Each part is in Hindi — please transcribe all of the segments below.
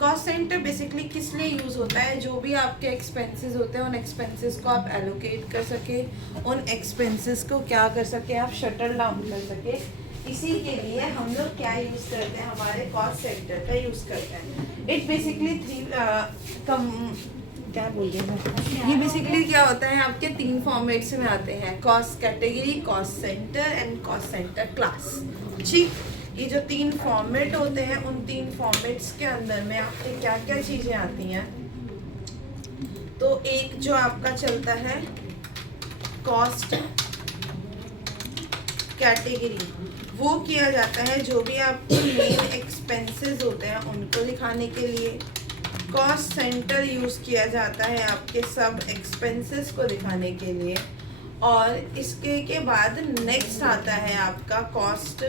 कॉस्ट सेंटर बेसिकली किस लिए यूज़ होता है, जो भी आपके एक्सपेंसेस होते हैं उन एक्सपेंसेस को आप एलोकेट कर सके, उन एक्सपेंसेस को क्या कर सके आप शटल डाउन कर सके। इसी के लिए हम लोग क्या यूज़ करते हैं, हमारे कॉस्ट सेंटर का यूज़ करते हैं। इट बेसिकली क्या बोल रहे हैं, ये बेसिकली क्या होता है आपके 3 फॉर्मेट्स में आते हैं, cost category, cost centre and cost centre class. ठीक, ये जो 3 फॉर्मेट होते हैं उन 3 फॉर्मेट्स के अंदर में आपके क्या क्या चीज़ें आती हैं। तो एक जो आपका चलता है कॉस्ट कैटेगरी, वो किया जाता है जो भी आपके मेन एक्सपेंसेस होते हैं उनको दिखाने के लिए। कॉस्ट सेंटर यूज़ किया जाता है आपके सब एक्सपेंसेस को दिखाने के लिए। और इसके के बाद नेक्स्ट आता है आपका कॉस्ट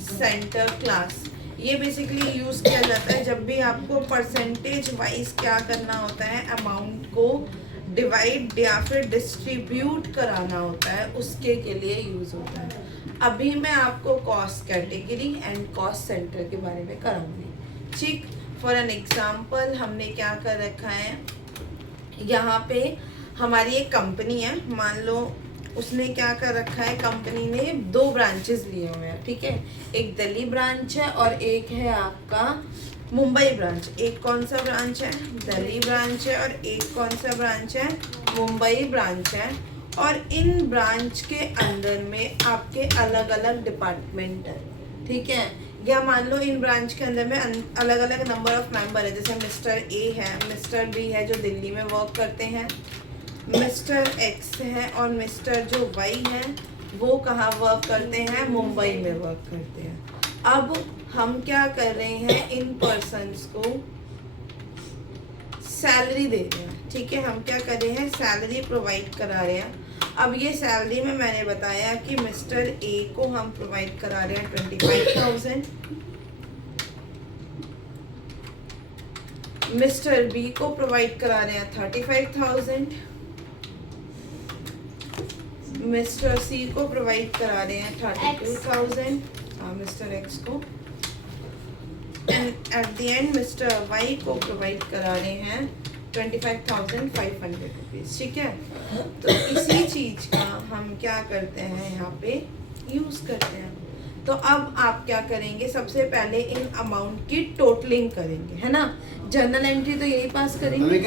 सेंटर क्लास। ये बेसिकली यूज़ किया जाता है जब भी आपको परसेंटेज वाइज क्या करना होता है, अमाउंट को डिवाइड या फिर डिस्ट्रीब्यूट कराना होता है, उसके के लिए यूज़ होता है। अभी मैं आपको cost category and cost centre के बारे में कराऊंगी। ठीक, फॉर एन एग्जाम्पल हमने क्या कर रखा है, यहाँ पे हमारी एक कंपनी है, मान लो उसने क्या कर रखा है, कंपनी ने 2 ब्रांचेस लिए हुए हैं। ठीक है, एक दिल्ली ब्रांच है और एक है आपका मुंबई ब्रांच। एक कौन सा ब्रांच है, दिल्ली ब्रांच है, और एक कौन सा ब्रांच है, मुंबई ब्रांच है। और इन ब्रांच के अंदर में आपके अलग अलग डिपार्टमेंट है। ठीक है, या मान लो इन ब्रांच के अंदर में अलग अलग नंबर ऑफ मेंबर है, जैसे मिस्टर ए है, मिस्टर बी है जो दिल्ली में वर्क करते हैं, मिस्टर एक्स है, और मिस्टर जो वाई है वो कहाँ वर्क करते हैं, मुंबई में वर्क करते हैं। अब हम क्या कर रहे हैं, इन पर्सन्स को सैलरी दे रहे हैं। ठीक है, हम क्या कर रहे हैं, सैलरी प्रोवाइड करा रहे हैं। अब ये सैलरी में मैंने बताया कि मिस्टर ए को हम प्रोवाइड करा रहे हैं 25,000, मिस्टर बी को प्रोवाइड करा रहे हैं 35,000, मिस्टर सी को प्रोवाइड करा रहे हैं 32,000, मिस्टर एक्स को, and at the end Mister Y को प्रोवाइड करा रहे हैं 25,500 रुपीज़। ठीक है, तो इसी चीज़ का हम क्या करते हैं, यहाँ पे यूज़ करते हैं। तो अब आप क्या करेंगे, सबसे पहले इन अमाउंट की टोटलिंग करेंगे, है ना। जर्नल एंट्री तो यही पास करेंगे।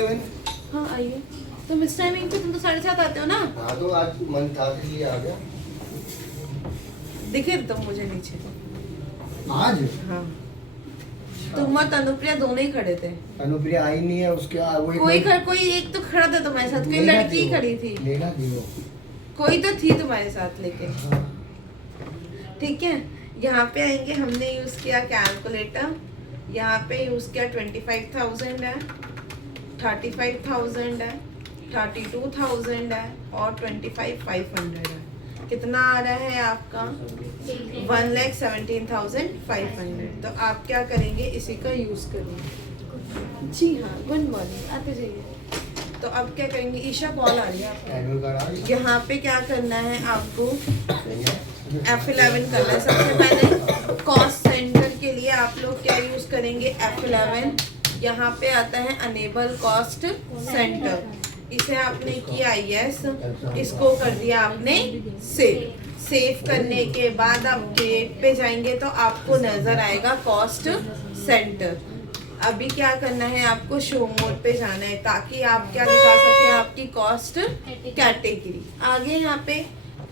हाँ आइए, तो मिस टाइमिंग पे तुम तो 7:30 आते हो ना। हाँ, तो आज मन था इसलिए आ गया। दिखे तुम मुझे नीचे आज? हाँ, तुम और तनुप्रिया दोनों ही खड़े थे। अनुप्रिया आई नहीं है, उसके कोई एक तो खड़ा था तुम्हारे साथ, कोई लड़की खड़ी थी, लेना दियो। कोई तो थी तुम्हारे साथ लेके। ठीक है, यहाँ पे आएंगे, हमने यूज़ किया कैलकुलेटर, यहाँ पे यूज़ किया 25,000 है, 35,000 है, 32,000 है और 25,500 है। कितना आ रहा है आपका, 1,17,500। तो आप क्या करेंगे, इसी का यूज़ करेंगे। जी हाँ, गुड मॉर्निंग, आते जाइए। तो अब क्या करेंगे, ईशा कॉल आ रही है आपको। यहाँ पे क्या करना है आपको, F11 करना है। सबसे पहले कॉस्ट सेंटर के लिए आप लोग क्या यूज़ करेंगे, F11। यहाँ पे आता है अनेबल कॉस्ट सेंटर, इसे आपने किया यस, इसको कर दिया आपने सेव करने के बाद आप क्रिएट पे जाएंगे तो आपको नज़र आएगा कॉस्ट सेंटर। अभी क्या करना है, आपको शो मोड पे जाना है ताकि आप क्या दिखा सके, आपकी कॉस्ट कैटेगरी। आगे यहाँ पे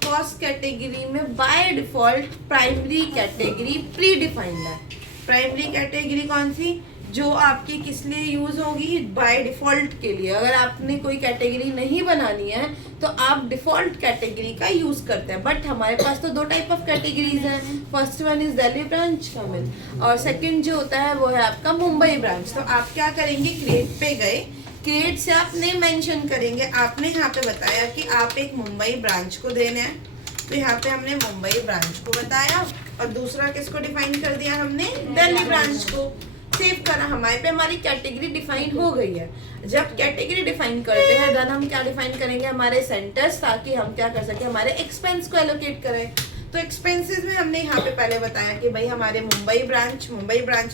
कॉस्ट कैटेगरी में by default primary category pre defined है। प्राइमरी कैटेगरी कौन सी, जो आपकी किस लिए यूज़ होगी, बाय डिफ़ॉल्ट के लिए। अगर आपने कोई कैटेगरी नहीं बनानी है तो आप डिफ़ॉल्ट कैटेगरी का यूज़ करते हैं। बट हमारे पास तो 2 टाइप ऑफ कैटेगरीज हैं, first one is Delhi branch शामिल, और सेकंड जो होता है वो है आपका मुंबई ब्रांच। तो आप क्या करेंगे, क्रिएट पे गए, क्रिएट से आप नेम मेंशन करेंगे। आपने यहाँ पे बताया कि आप एक मुंबई ब्रांच को देना है, तो यहाँ पे हमने मुंबई ब्रांच को बताया, और दूसरा किसको डिफाइन कर दिया हमने, दिल्ली ब्रांच को। सेव करा, हमारे पे हमारी कैटेगरी डिफाइन हो गई है। जब कैटेगरी डिफाइन करते हैं देन हम क्या डिफाइन करेंगे, हमारे सेंटर्स, ताकि हम क्या कर सके, हमारे एक्सपेंस को एलोकेट करें। तो एक्सपेंसेस में हमने यहाँ पे पहले बताया कि भाई हमारे मुंबई ब्रांच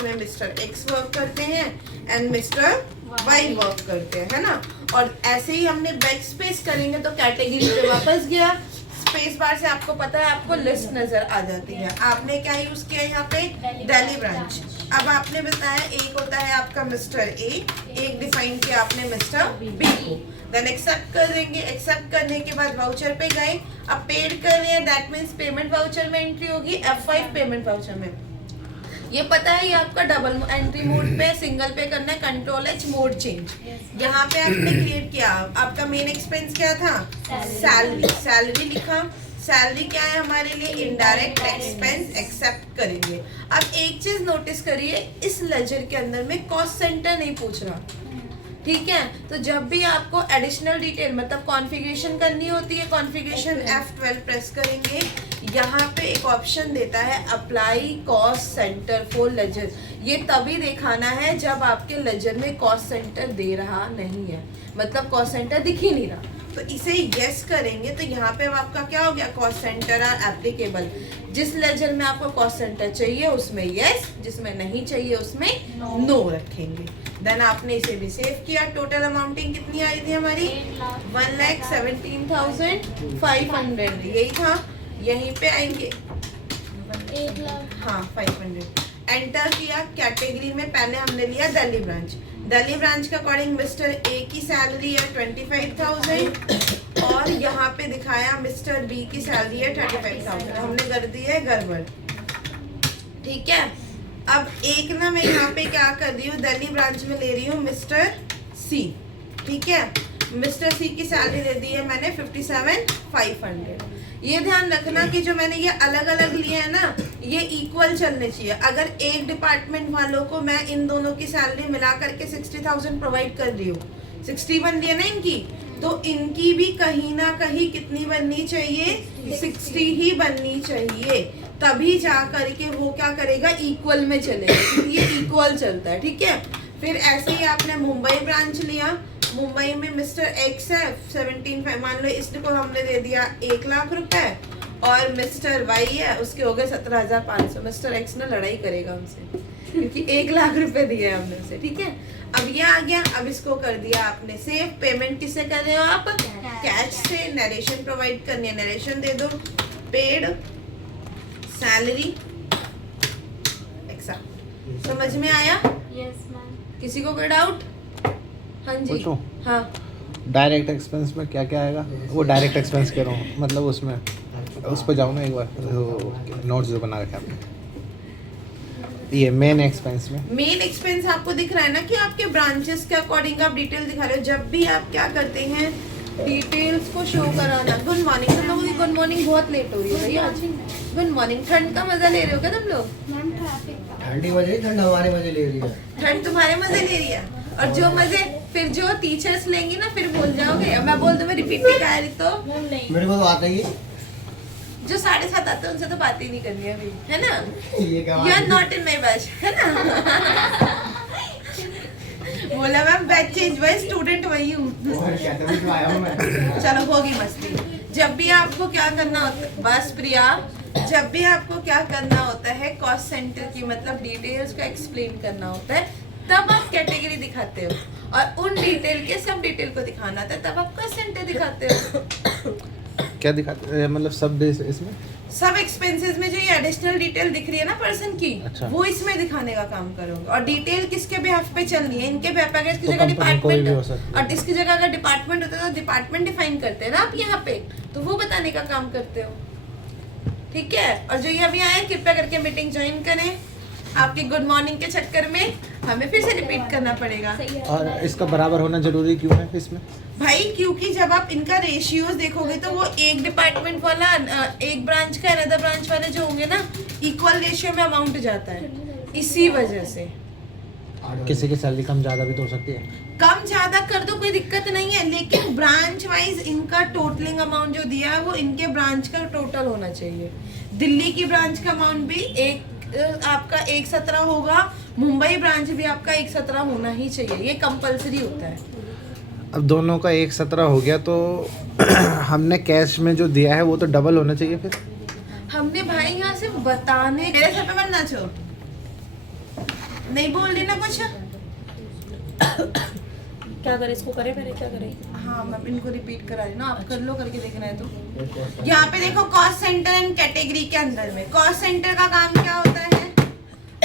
में मिस्टर एक्स वर्क करते हैं एंड मिस्टर वाई वर्क करते हैं, है ना। और ऐसे ही हमने बैक स्पेस करेंगे तो कैटेगरी पे वापस गया, स्पेस बार से आपको पता है आपको लिस्ट नजर आ जाती है। आपने क्या यूज किया यहाँ पे, दिल्ली ब्रांच। अब आपने बताया एक होता है आपका मिस्टर ए, एक डिफाइन किया आपने मिस्टर बी को, देन एक्सेप्ट कर देंगे। एक्सेप्ट करने के बाद वाउचर पे गए, अब पेड कर रहे हैं, दैट मींस पेमेंट वाउचर में एंट्री होगी, F5 पेमेंट वाउचर में। ये पता है ये आपका डबल एंट्री मोड पे, सिंगल पे करना है, कंट्रोल-H मोड चेंज। यहाँ पे आपने क्रिएट किया, आपका मेन एक्सपेंस क्या था, सैलरी लिखा। सैलरी क्या है हमारे लिए, इनडायरेक्ट एक्सपेंस, एक्सेप्ट करेंगे। अब एक चीज नोटिस करिए, इस लेजर के अंदर में कॉस्ट सेंटर नहीं पूछ रहा, ठीक है। तो जब भी आपको एडिशनल डिटेल मतलब कॉन्फ़िगरेशन करनी होती है, कॉन्फ़िगरेशन F12 प्रेस करेंगे, यहाँ पे एक ऑप्शन देता है apply cost centre for ledger. ये तभी दिखाना है जब आपके लेजर में कॉस्ट सेंटर दे रहा नहीं है, मतलब कॉस्ट सेंटर दिख ही नहीं रहा। तो इसे यस करेंगे तो यहाँ पे अब आपका क्या हो गया, कॉस्ट सेंटर आर एप्लीकेबल। जिस लेजर में आपको कॉस्ट सेंटर चाहिए उसमें यस, जिसमें नहीं चाहिए उसमें नो रखेंगे। देन आपने इसे भी सेव किया। टोटल अमाउंटिंग कितनी आई थी हमारी, 1,17,500, यही था। यहीं पे आएंगे 1,00,000, हाँ 500 एंटर किया। कैटेगरी में पहले हमने लिया दिल्ली ब्रांच के अकॉर्डिंग मिस्टर ए की सैलरी है 25,000 और यहाँ पे दिखाया मिस्टर बी की सैलरी है 35,000। हमने कर दी है गड़बड़, ठीक है। अब एक ना मैं यहाँ पे क्या कर रही हूँ, दिल्ली ब्रांच में ले रही हूँ मिस्टर सी, ठीक है। मिस्टर सी की सैलरी दे दी है मैंने 57,500। ये ध्यान रखना कि जो मैंने ये अलग अलग लिए हैं ना, ये इक्वल चलने चाहिए। अगर एक डिपार्टमेंट वालों को मैं इन दोनों की सैलरी मिला करके 60,000 प्रोवाइड कर रही हूँ, 60 बन रही है ना इनकी, तो इनकी भी कहीं ना कहीं कितनी बननी चाहिए, 60 ही बननी चाहिए। तभी जा करके वो क्या करेगा, इक्वल में चलेगा। ये इक्वल चलता है, ठीक है। फिर ऐसे ही आपने मुंबई ब्रांच लिया, मुंबई में मिस्टर एक्स है 17,500, मान लो इसको हमने दे दिया 1,00,000 रुपए, और मिस्टर वाई है उसके हो गए 17,500। मिस्टर एक्स ना लड़ाई करेगा हमसे क्योंकि 1,00,000 रुपए दिए हमने उसे, ठीक है। अब ये आ गया, अब इसको कर दिया आपने सेव। पेमेंट किससे कर रहे हो आप, कैश से। नरेशन प्रोवाइड करनी है, नरेशन दे दो। Paid salary accept. समझ में आया, यस मैम। किसी को कोई डाउट? हाँ जी पूछूं? हाँ डायरेक्ट एक्सपेंस में क्या क्या आएगा? वो डायरेक्ट एक्सपेंस कह रहा हूँ, मतलब उसमें उस पर जाओ ना एक बार, नोट्स जो बना रखे आपने। ये मेन एक्सपेंस में, मेन एक्सपेंस आपको दिख रहा है ना कि आपके ब्रांचेस के अकॉर्डिंग आप डिटेल दिखा रहे हो। जब भी आप क्या करते हैं, डिटेल्स को शो कराना। गुड मॉर्निंग, तुम लोगों की गुड मॉर्निंग बहुत लेट हो रही है भैया। Good morning. ठंड का मजा ले रहे हो क्या तुम लोग? मैम ट्रैफिक का। ठंडी मजे ठंड हमारे मजे ले रही है। ठंड तुम्हारे मजे ले रही है, और जो मजे फिर जो टीचर्स लेंगी ना फिर भूल जाओगे। मैं बोल दूँ मैं रिपीट नहीं कर रही तो मैम नहीं। मेरे को तो आता ही है। जो 7:30 आते हैं उनसे तो बात ही नहीं करनी है अभी, है ना। ये क्या you are not in my batch, है ना। बोला मैम बैच चेंज हुआ, स्टूडेंट वही हूँ। और क्या तभी तो आया हूँ मैं। चलो होगी मस्ती। जब भी आपको क्या करना होता है, बस प्रिया, जब भी आपको क्या करना होता है, कॉस्ट सेंटर की मतलब डिटेल्स को एक्सप्लेन करना होता है, तब आप कैटेगरी दिखाते हो, और उन डिटेल के सब डिटेल को दिखाना था तब आप कॉस्ट सेंटर दिखाते हो। क्या दिखाते मतलब सब डे इसमें? सब एक्सपेंसेस में जो ये एडिशनल डिटेल दिख रही है ना पर्सन की, अच्छा। वो इसमें दिखाने का काम करोगे। और डिटेल किसके बिहाफ पे चलनी है, इनके बिहाफ पे। अगर इसकी तो जगह कंपनी कोई भी हो डिपार्टमेंट, सकती है। और इसकी जगह अगर डिपार्टमेंट होता है तो डिपार्टमेंट डिफाइन करते हैं ना आप यहाँ पे, तो वो बताने का काम करते हो, ठीक है। और जो ये अभी आए कृपया करके मीटिंग ज्वाइन करें। आपकी गुड मॉर्निंग के चक्कर में हमें फिर से रिपीट करना पड़ेगा सही है। और इसका बराबर होना जरूरी क्यों है इसमें? भाई, क्योंकि जब आप इनका रेशियोज देखोगे तो वो एक डिपार्टमेंट वाला एक ब्रांच का अनदर ब्रांच वाले जो होंगे ना, इक्वल रेशियो में अमाउंट जाता है, इसी वजह से। किसी की सैलरी कम ज़्यादा भी तो हो सकती है। कम ज्यादा कर दो कोई दिक्कत नहीं है, लेकिन ब्रांच वाइज इनका टोटलिंग अमाउंट जो दिया है वो इनके ब्रांच का टोटल होना चाहिए। दिल्ली की ब्रांच का अमाउंट भी आपका 1,17 होगा, मुंबई ब्रांच भी आपका 1,17 होना ही चाहिए, ये कंपलसरी होता है। अब दोनों का 1,17 हो गया तो हमने कैश में जो दिया है वो तो डबल होना चाहिए फिर। हमने भाई यहाँ से बताने, मेरे सर पे मत नाचो, नहीं बोल रही ना कुछ। क्या करे, इसको करे पहले, क्या करे? हाँ मैं इनको रिपीट करा रही हूँ ना, आप कर लो, करके देखना है तो। यहाँ पे देखो कॉस्ट सेंटर एंड कैटेगरी के अंदर में कॉस्ट सेंटर का काम क्या होता है,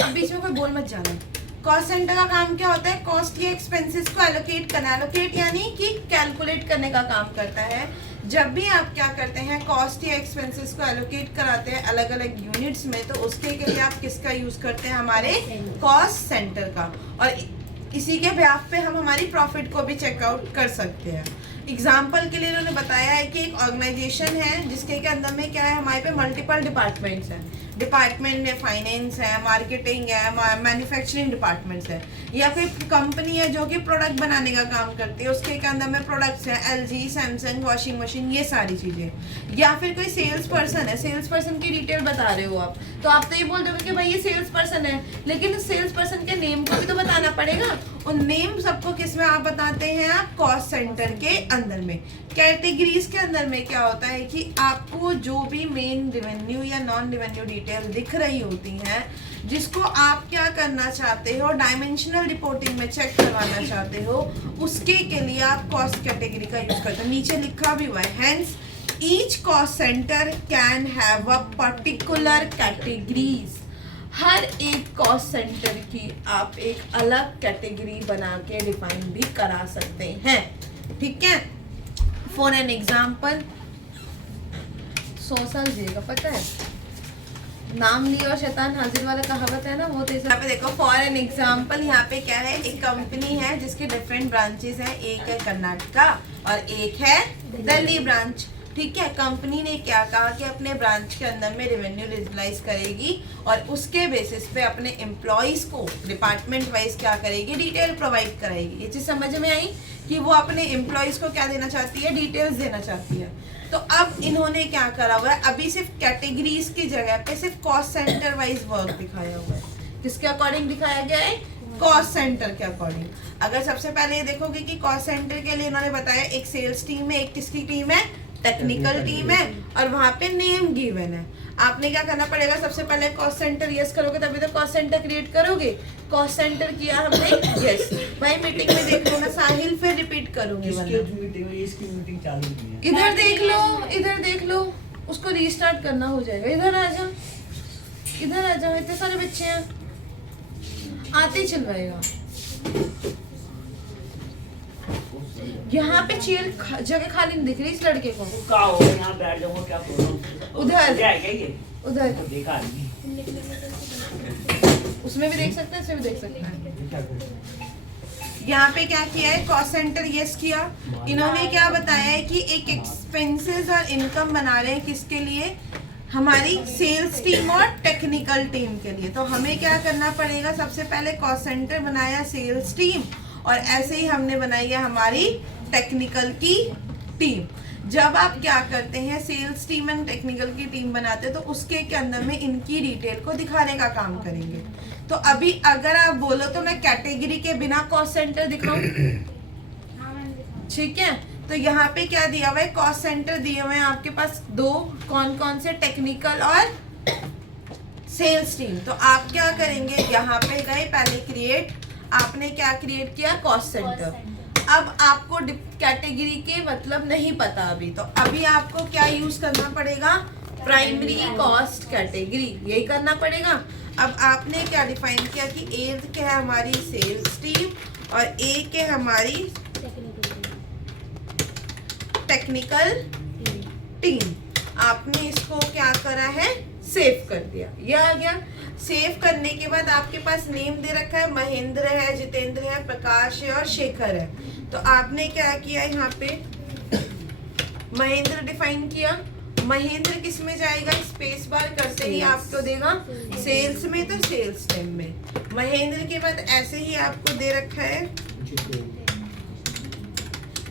अब बीच में कोई बोल मत जाना। कॉस्ट सेंटर का काम क्या होता है, कॉस्ट या एक्सपेंसेस को एलोकेट करना, एलोकेट यानी कि कैलकुलेट करने का काम करता है। जब भी आप क्या करते हैं, कॉस्ट या एक्सपेंसेस को एलोकेट कराते हैं अलग अलग यूनिट्स में, तो उसके लिए आप किसका यूज करते हैं, हमारे कॉस्ट सेंटर का। और इसी के ब्याफ पे हम हमारी प्रॉफिट को भी चेकआउट कर सकते हैं। एग्जाम्पल के लिए इन्होंने बताया है कि एक ऑर्गेनाइजेशन है जिसके के अंदर में क्या है, हमारे पे मल्टीपल डिपार्टमेंट्स हैं। डिपार्टमेंट है फाइनेंस है, मार्केटिंग है, मैन्युफैक्चरिंग डिपार्टमेंट्स है, या फिर कंपनी है जो कि प्रोडक्ट बनाने का काम करती है, उसके के अंदर में प्रोडक्ट्स हैं LG, सैमसंग, वॉशिंग मशीन, ये सारी चीज़ें। या फिर कोई सेल्स पर्सन है, सेल्स पर्सन की डिटेल बता रहे हो आप, तो आप तो ये बोल दोगे कि भाई ये सेल्स पर्सन है, लेकिन उस सेल्स पर्सन के नेम को भी तो बताना पड़ेगा। उन नेम सबको किस में आप बताते हैं, आप कॉस्ट सेंटर के अंदर में। कैटेगरीज के अंदर में क्या होता है कि आपको जो भी मेन रेवेन्यू या नॉन रेवेन्यू डिटेल दिख रही होती हैं, जिसको आप क्या करना चाहते हो, डायमेंशनल रिपोर्टिंग में चेक करवाना चाहते हो, उसके के लिए आप कॉस्ट कैटेगरी का यूज करते हो। नीचे लिखा भी हुआ है, hence each cost centre can have a particular categories. हर एक कॉस्ट सेंटर की आप एक अलग कैटेगरी बना के डिफाइन भी करा सकते हैं, ठीक है। फॉर एन एग्जाम्पल, 100 साल जिएगा, पता है, नाम लिया और शैतान हाजिर वाला कहावत है ना, वो तो यहाँ पे देखो फॉर एन एग्जाम्पल, यहाँ पे क्या है, एक कंपनी है जिसके डिफरेंट ब्रांचेस हैं, एक है कर्नाटका और एक है दिल्ली ब्रांच, ठीक है। कंपनी ने क्या कहा कि अपने ब्रांच के अंदर में रेवेन्यू रियलाइज करेगी और उसके बेसिस पे अपने एम्प्लॉयज को डिपार्टमेंट वाइज क्या करेगी, डिटेल प्रोवाइड कराएगी। ये चीज समझ में आई कि वो अपने एम्प्लॉयज को क्या देना चाहती है, डिटेल्स देना चाहती है। तो अब इन्होंने क्या करा हुआ है, अभी सिर्फ कैटेगरीज की जगह पे सिर्फ कॉस्ट सेंटर वाइज वर्क दिखाया हुआ है। किसके अकॉर्डिंग दिखाया गया है, कॉस्ट सेंटर के अकॉर्डिंग। अगर सबसे पहले ये देखोगे कि कॉस्ट सेंटर के लिए इन्होंने बताया एक सेल्स टीम है, एक किसकी टीम है, टेक्निकल टीम है, और वहां पे नेम गिवन है। आपने क्या करना पड़ेगा, सबसे पहले कॉस्ट सेंटर यस करोगे तभी तो कॉस्ट सेंटर क्रिएट करोगे। कॉस्ट सेंटर किया हमने यस, भाई मीटिंग में देख लो ना साहिल, फिर रिपीट करूंगी वरना। इसकी मीटिंग चालू नहीं है। इधर देख लो, इधर देख लो, उसको रीस्टार्ट करना हो जाएगा। इधर आ जा, इधर आ जा, इतने सारे बच्चे हैं, आते ही चलवाएगा। यहाँ पे चेयर जगह खाली नहीं दिख रही इस लड़के को। क्या हो यहाँ बैठ जाऊंगा, क्या प्रॉब्लम? उधर क्या है, क्या ये? उधर देखा नहीं। उसमें भी देख सकते हैं, इसमें भी देख सकते हैं। यहाँ पे क्या किया है, कॉस्ट सेंटर यस किया। इन्होंने क्या बताया है कि एक एक्सपेंसेस और इनकम बना रहे हैं, किसके लिए, हमारी सेल्स टीम और टेक्निकल टीम के लिए। तो हमें क्या करना पड़ेगा, सबसे पहले कॉस्ट सेंटर बनाया सेल्स टीम, और ऐसे ही हमने बनाई है हमारी टेक्निकल की टीम। जब आप क्या करते हैं, सेल्स टीम एंड टेक्निकल की टीम बनाते हैं, तो उसके के अंदर में इनकी डिटेल को दिखाने का काम करेंगे। तो अभी अगर आप बोलो तो मैं कैटेगरी के बिना कॉस्ट सेंटर दिखाऊं, ठीक है। तो यहाँ पे क्या दिया हुआ है, कॉस्ट सेंटर दिए हुए हैं आपके पास दो, कौन कौन से, टेक्निकल और सेल्स टीम। तो आप क्या करेंगे, यहाँ पे गए पहले क्रिएट, आपने क्या क्रिएट किया, कॉस्ट सेंटर। अब आपको कैटेगरी के मतलब नहीं पता अभी, तो अभी आपको क्या यूज करना पड़ेगा, प्राइमरी कॉस्ट कैटेगरी, यही करना पड़ेगा। अब आपने क्या डिफाइन किया कि ए के है हमारी सेल्स टीम और ए के हमारी टेक्निकल टीम। आपने इसको क्या करा है, सेव कर दिया, ये आ गया। सेव करने के बाद आपके पास नेम दे रखा है, महेंद्र है, जितेंद्र है, प्रकाश है और शेखर है। तो आपने क्या किया, यहाँ पे महेंद्र डिफाइन किया। महेंद्र किस में जाएगा, स्पेस बार करते ही आपको देगा सेल्स में, तो सेल्स टीम में। महेंद्र के बाद ऐसे ही आपको दे रखा है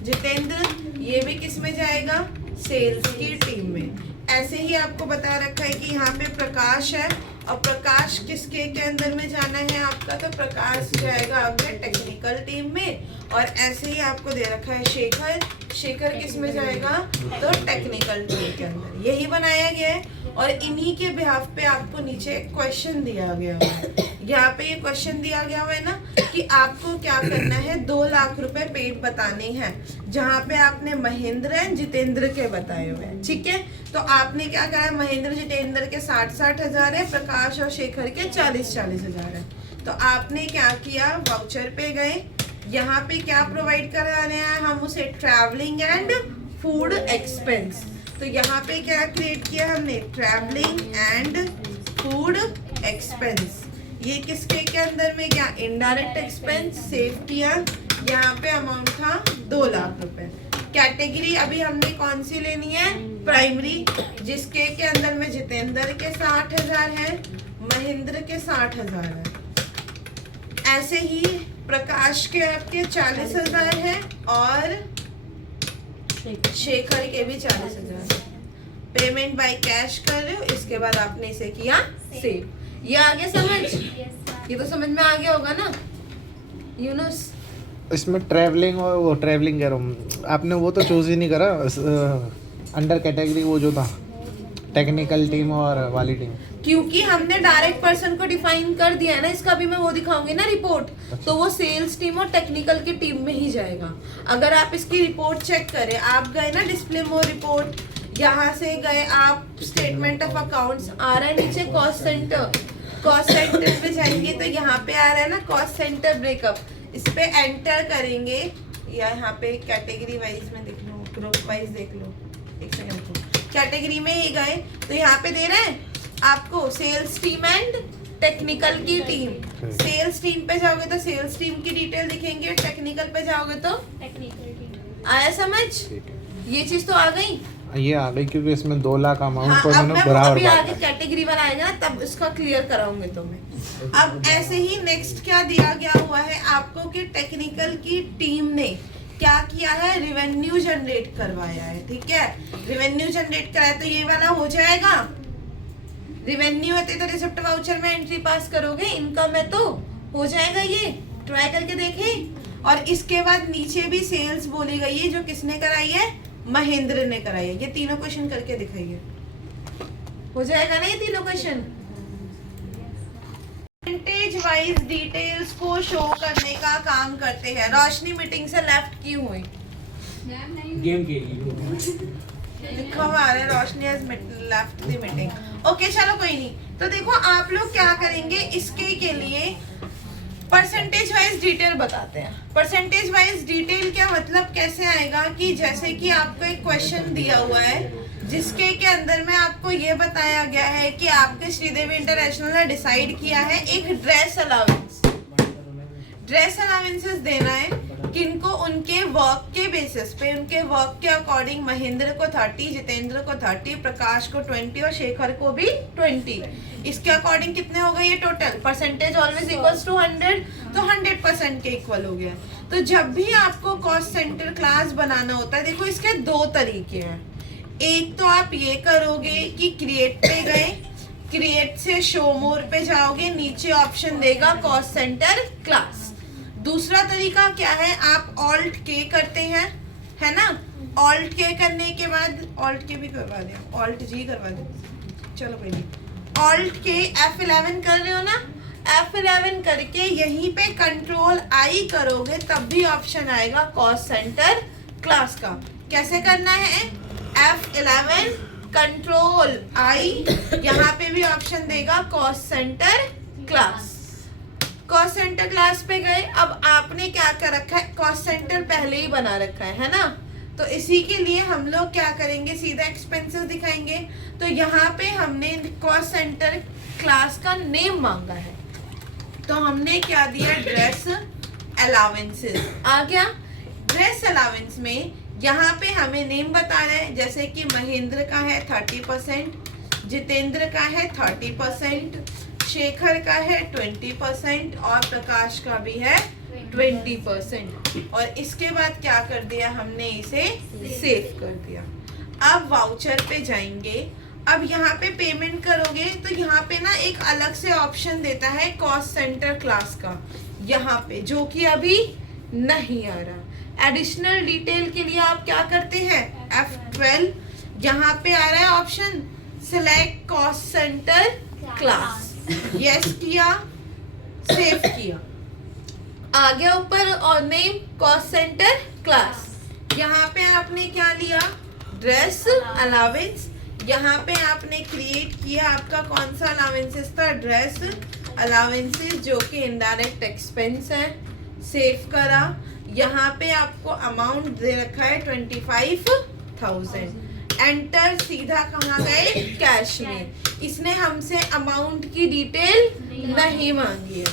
जितेंद्र, ये भी किस में जाएगा, सेल्स की टीम में। ऐसे ही आपको बता रखा है कि यहाँ पे प्रकाश है, और प्रकाश किसके के अंदर में जाना है आपका, तो प्रकाश जाएगा आपके टेक्निकल टीम में। और ऐसे ही आपको दे रखा है शेखर, शेखर किस में जाएगा, तो टेक्निकल टीम के अंदर। यही बनाया गया है। और इन्हीं के बिहाफ पे आपको नीचे एक क्वेश्चन दिया गया हुआ है। यहाँ पे ये क्वेश्चन दिया गया हुआ है ना कि आपको क्या करना है, 2 लाख रुपए पेड बताने हैं, जहाँ पे आपने महेंद्र एंड जितेंद्र के बताए हुए हैं, ठीक है। तो आपने क्या करा है, महेंद्र जितेंद्र के 60-60 हजार है, प्रकाश और शेखर के 40-40 हजार है। तो आपने क्या किया, वाउचर पे गए, यहाँ पे क्या प्रोवाइड करा रहे हैं हम उसे, ट्रैवलिंग एंड फूड एक्सपेंस। तो यहाँ पे क्या क्रिएट किया हमने, ट्रैवलिंग एंड फूड एक्सपेंस। ये किसके के अंदर में क्या, इनडायरेक्ट एक्सपेंस सेव किया। यहाँ पे अमाउंट था 2 लाख रुपए। कैटेगरी अभी हमने कौन सी लेनी है, प्राइमरी, जिसके के अंदर में जितेंद्र के 60 हजार है, महेंद्र के 60 हजार है। ऐसे ही प्रकाश के आपके 40 हजार है और शेखर के भी 40 हजार। पेमेंट बाय कैश कर रहे हो, इसके बाद आपने इसे किया सेव। ये आगे समझ, ये तो समझ में आ गया होगा ना यूनुस। इसमें ट्रैवलिंग और वो ट्रैवलिंग कह रहा हूँ, आपने वो तो चूज ही नहीं करा अंडर कैटेगरी, वो जो था टेक्निकल टीम और वाली टीम, क्योंकि हमने डायरेक्ट पर्सन को डिफाइन कर दिया है ना। इसका भी मैं वो दिखाऊंगी ना रिपोर्ट, तो वो सेल्स टीम और टेक्निकल की टीम में ही जाएगा। अगर आप इसकी रिपोर्ट चेक करें, आप गए ना डिस्प्ले मोर रिपोर्ट, यहाँ से गए आप स्टेटमेंट ऑफ अकाउंट्स, आ रहा है नीचे कॉस्ट सेंटर, कॉस्ट सेंटर पे जाएंगे तो यहाँ पे आ रहा है ना कॉस्ट सेंटर ब्रेकअप, इस पे एंटर करेंगे या यहाँ पे कैटेगरी वाइज में देख लो, ग्रुप वाइज देख लो, एक सेकंड को कैटेगरी में ही गए तो यहाँ पे दे रहे हैं आपको सेल्स टीम एंड टेक्निकल की टीम। सेल्स टीम पे जाओगे तो सेल्स टीम की डिटेल दिखेंगे, टेक्निकल पे जाओगे तो टेक्निकल टीम। आया समझ, ये चीज तो आ गई। ये आ गई क्योंकि इसमें 2 लाख अमाउंट को अब उन्होंने मैं बराबर अभी बांटा। आगे कैटेगरी बनाएगा ना तब इसका क्लियर कराऊंगी तुम्हें। अब ऐसे ही नेक्स्ट क्या दिया गया हुआ है आपको कि टेक्निकल की टीम ने क्या किया है, रेवेन्यू जनरेट करवाया है, ठीक है। रेवेन्यू जनरेट कराया तो ये वाला हो जाएगा, रेवेन्यू होते तो रिसिप्ट वाउचर में एंट्री पास करोगे, इनकम है तो हो जाएगा, ये ट्राई करके देखें। और इसके बाद नीचे भी सेल्स बोली गई है, जो किसने कराई है, महेंद्र ने कराई है। ये तीनों क्वेश्चन करके दिखाइए, हो जाएगा ना ये तीनों क्वेश्चन। परसेंटेज वाइज डिटेल्स को शो करने का काम करते हैं। रोशनी मीटिंग से लेफ्ट क्यों हुई, गेम के लिए लिखा हुआ आ रहा है Roshni has left the meeting. Okay चलो कोई नहीं। तो देखो आप लोग क्या करेंगे, इसके के लिए परसेंटेज वाइज डिटेल बताते हैं। परसेंटेज वाइज डिटेल क्या मतलब कैसे आएगा कि जैसे कि आपको एक क्वेश्चन दिया हुआ है जिसके के अंदर में आपको ये बताया गया है कि आपके श्रीदेवी इंटरनेशनल ने डिसाइड किया है एक ड्रेस अलाउंस, ड्रेस अलाउंसेस देना है किनको, उनके वर्क के बेसिस पे, उनके वर्क के अकॉर्डिंग महेंद्र को 30, जितेंद्र को 30, प्रकाश को 20 और शेखर को भी 20। इसके अकॉर्डिंग कितने हो गए ये total, percentage always equals to 100, तो 100% के इक्वल हो गया। तो जब भी आपको कॉस्ट सेंटर क्लास बनाना होता है, देखो इसके 2 तरीके हैं। एक तो आप ये करोगे कि क्रिएट पे गए, क्रिएट से शो मोर पे जाओगे, नीचे ऑप्शन देगा कॉस्ट सेंटर क्लास। दूसरा तरीका क्या है, आप ऑल्ट के करते हैं, है ना, ऑल्ट के करने के बाद, ऑल्ट के भी करवा दें, ऑल्ट जी करवा दें, चलो कोई नहीं, ऑल्ट के F11 कर रहे हो ना, F11 करके यहीं पे कंट्रोल आई करोगे तब भी ऑप्शन आएगा कॉस्ट सेंटर क्लास का। कैसे करना है, F11 कंट्रोल आई, यहाँ पे भी ऑप्शन देगा cost centre class. Cost centre class पे गए, अब आपने क्या कर रखा है, कॉस्ट सेंटर पहले ही बना रखा है ना, तो इसी के लिए हम लोग क्या करेंगे, सीधा एक्सपेंसेस दिखाएंगे। तो यहाँ पे हमने कॉस्ट सेंटर क्लास का नेम मांगा है, तो हमने क्या दिया, ड्रेस अलाउंसेस आ गया। ड्रेस अलाउंस में यहाँ पे हमें नेम बता रहे हैं, जैसे कि महेंद्र का है 30%, जितेंद्र का है 30%, शेखर का है 20% और प्रकाश का भी है 20%। और इसके बाद क्या कर दिया हमने, इसे सेव कर दिया। अब वाउचर पे जाएंगे, अब यहाँ पे पेमेंट करोगे तो यहाँ पे ना एक अलग से ऑप्शन देता है कॉस्ट सेंटर क्लास का, यहाँ पे जो कि अभी नहीं आ रहा। एडिशनल डिटेल के लिए आप क्या करते हैं, F12, यहाँ पे आ रहा है option select cost centre class, yes किया, सेव किया, आ गया ऊपर और नेम कॉस्ट सेंटर क्लास। यहाँ पे आपने क्या लिया, ड्रेस अलावेंस। यहाँ पे आपने क्रिएट किया आपका कौन सा अलावेंसेस था, ड्रेस अलावेंसेस, जो कि इनडायरेक्ट एक्सपेंस है। सेव करा। यहाँ पे आपको अमाउंट दे रखा है 25,000। एंटर, सीधा कहाँ गए, कैश में। इसने हमसे अमाउंट की डिटेल नहीं मांगी है।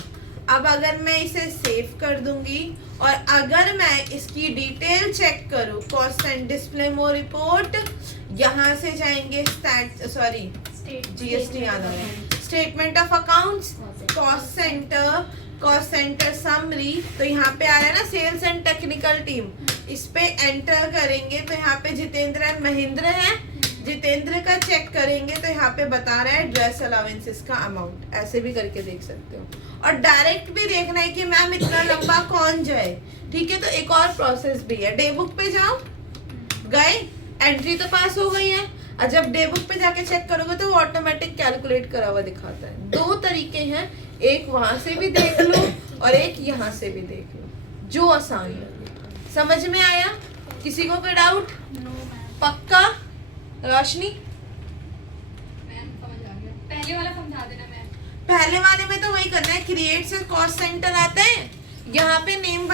अब अगर मैं इसे सेव कर दूंगी और अगर मैं इसकी डिटेल चेक करूं, cost and display more report, यहाँ से जाएंगे जीएसटी याद आ गया, statement of accounts, cost centre summary, तो यहाँ पे आ रहा है ना सेल्स एंड टेक्निकल टीम, इस पे एंटर करेंगे तो यहाँ पे जितेंद्र एंड महेंद्र है। जितेंद्र का चेक करेंगे तो यहाँ पे बता रहा है ड्रेस अलावेंसेस का अमाउंट, ऐसे भी करके देख सकते हो। और डायरेक्ट भी देखना है कि मैम इतना लंबा कौन जाए, ठीक है। तो एक और प्रोसेस भी है, डे बुक पे जाओ, गए, एंट्री तो पास हो गई है। और जब डे बुक पे जाके चेक करोगे तो वो ऑटोमेटिक कैलकुलेट करा हुआ दिखाता है। दो तरीके हैं, एक वहां से भी देख लो और एक यहाँ से भी देख लो, जो आसान लगे। समझ में आया? किसी को कोई डाउट? पक्का? रोशनी, पहले वाला समझा देना मैम। पहले वाले में तो वही करना है, क्रिएट से कॉस्ट सेंटर आता है, यहाँ पे नेम